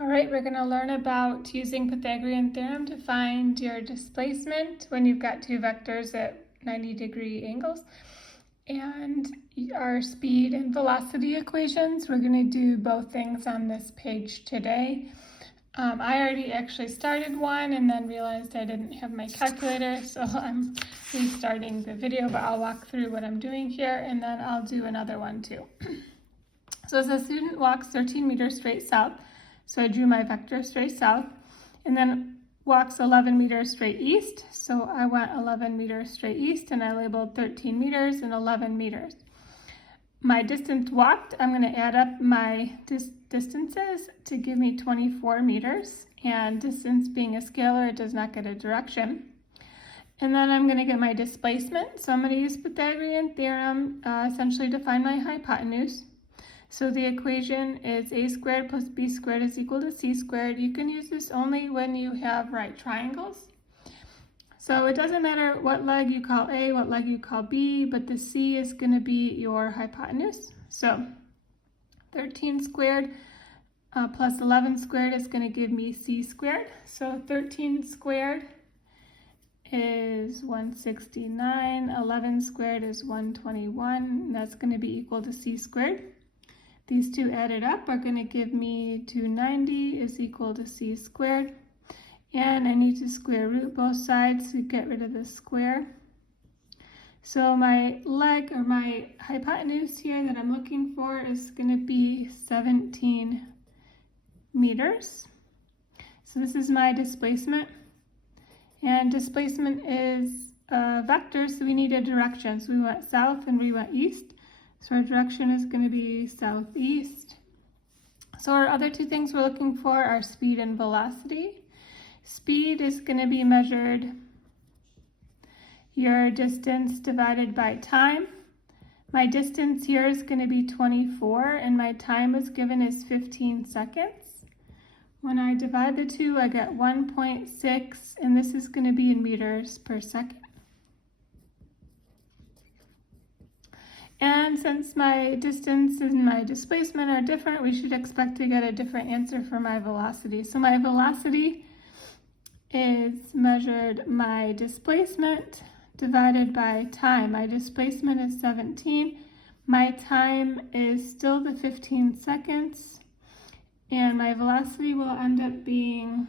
All right, we're going to learn about using Pythagorean theorem to find your displacement when you've got two vectors at 90-degree angles, and our speed and velocity equations. We're going to do both things on this page today. I already actually started one and then realized I didn't have my calculator, so I'm restarting the video, but I'll walk through what I'm doing here and then I'll do another one too. So as a student walks 13 meters straight south, so I drew my vector straight south, and then walks 11 meters straight east. So I went 11 meters straight east and I labeled 13 meters and 11 meters. My distance walked, I'm going to add up my distances to give me 24 meters. And distance being a scalar, it does not get a direction. And then I'm going to get my displacement. So I'm going to use Pythagorean theorem essentially to find my hypotenuse. So the equation is a squared plus b squared is equal to c squared. You can use this only when you have right triangles. So it doesn't matter what leg you call A, what leg you call B, but the c is going to be your hypotenuse. So 13 squared plus 11 squared is going to give me c squared. So 13 squared is 169, 11 squared is 121, and that's going to be equal to c squared. These two added up are going to give me 290 is equal to c squared. And I need to square root both sides to get rid of the square. So my leg, or my hypotenuse here that I'm looking for, is going to be 17 meters. So this is my displacement. And displacement is a vector, so we need a direction. So we went south and we went east. So our direction is going to be southeast. So our other two things we're looking for are speed and velocity. Speed is going to be measured your distance divided by time. My distance here is going to be 24 and my time was given as 15 seconds. When I divide the two, I get 1.6, and this is going to be in meters per second. And since my distance and my displacement are different, we should expect to get a different answer for my velocity. So my velocity is measured my displacement divided by time. My displacement is 17. My time is still the 15 seconds. And my velocity will end up being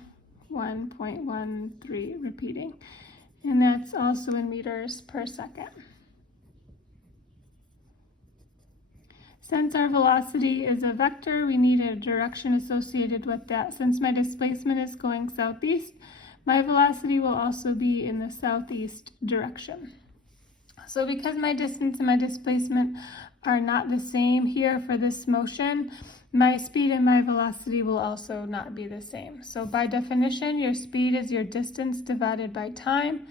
1.13, repeating. And that's also in meters per second. Since our velocity is a vector, we need a direction associated with that. Since my displacement is going southeast, my velocity will also be in the southeast direction. So because my distance and my displacement are not the same here for this motion, my speed and my velocity will also not be the same. So by definition, your speed is your distance divided by time,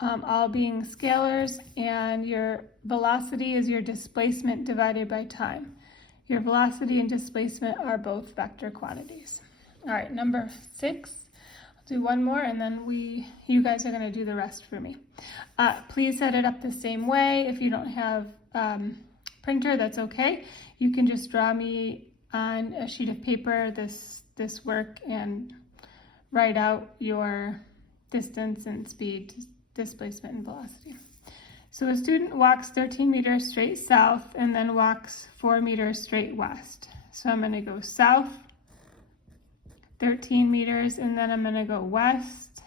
all being scalars, and your velocity is your displacement divided by time. Your velocity and displacement are both vector quantities. All right, number 6. I'll do one more and then you guys are going to do the rest for me. Please set it up the same way. If you don't have printer, that's okay. You can just draw me on a sheet of paper this work and write out your distance and speed, displacement and velocity. So a student walks 13 meters straight south and then walks 4 meters straight west. So I'm going to go south 13 meters and then I'm going to go west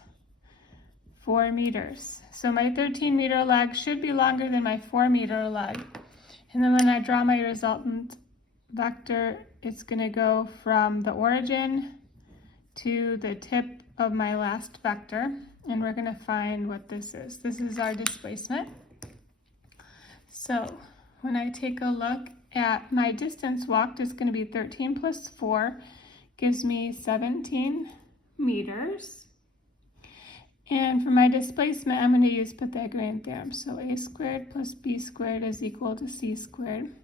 4 meters. So my 13 meter leg should be longer than my 4 meter leg. And then when I draw my resultant vector, it's going to go from the origin to the tip of my last vector. And we're going to find what this is. This is our displacement. So when I take a look at my distance walked, it's going to be 13 plus 4, gives me 17 meters. And for my displacement, I'm going to use Pythagorean theorem. So a squared plus b squared is equal to c squared.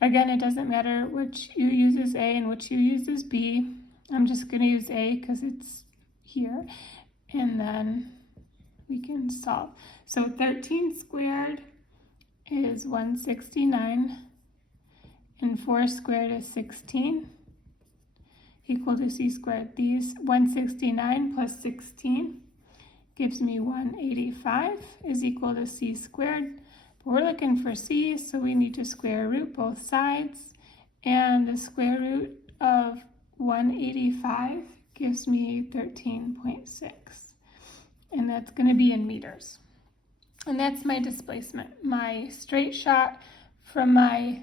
Again, it doesn't matter which you use as a and which you use as b. I'm just going to use a because it's here. And then we can solve. So 13 squared is 169, and 4 squared is 16. equal to c squared. These 169 plus 16 gives me 185 is equal to c squared. But we're looking for c, so we need to square root both sides. And the square root of 185 gives me 13.6. And that's going to be in meters. And that's my displacement, my straight shot from my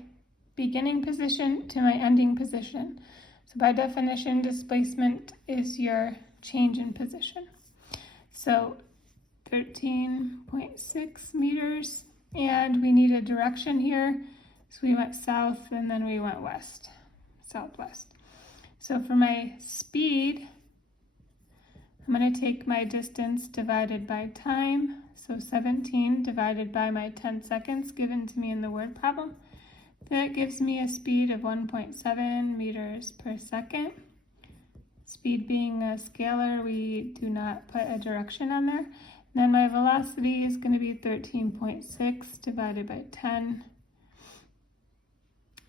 beginning position to my ending position. So by definition, displacement is your change in position. So 13.6 meters, and we need a direction here. So we went south and then we went west, southwest. So for my speed, I'm going to take my distance divided by time. So 17 divided by my 10 seconds given to me in the word problem. That gives me a speed of 1.7 meters per second. Speed being a scalar, we do not put a direction on there. And then my velocity is going to be 13.6 divided by 10.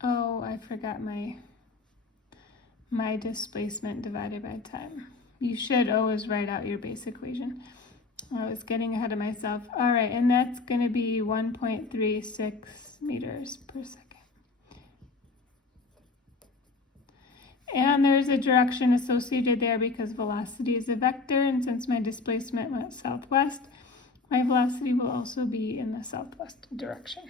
Oh, I forgot my displacement divided by time. You should always write out your base equation. I was getting ahead of myself. All right, and that's going to be 1.36 meters per second. And there's a direction associated there because velocity is a vector, and since my displacement went southwest, my velocity will also be in the southwest direction.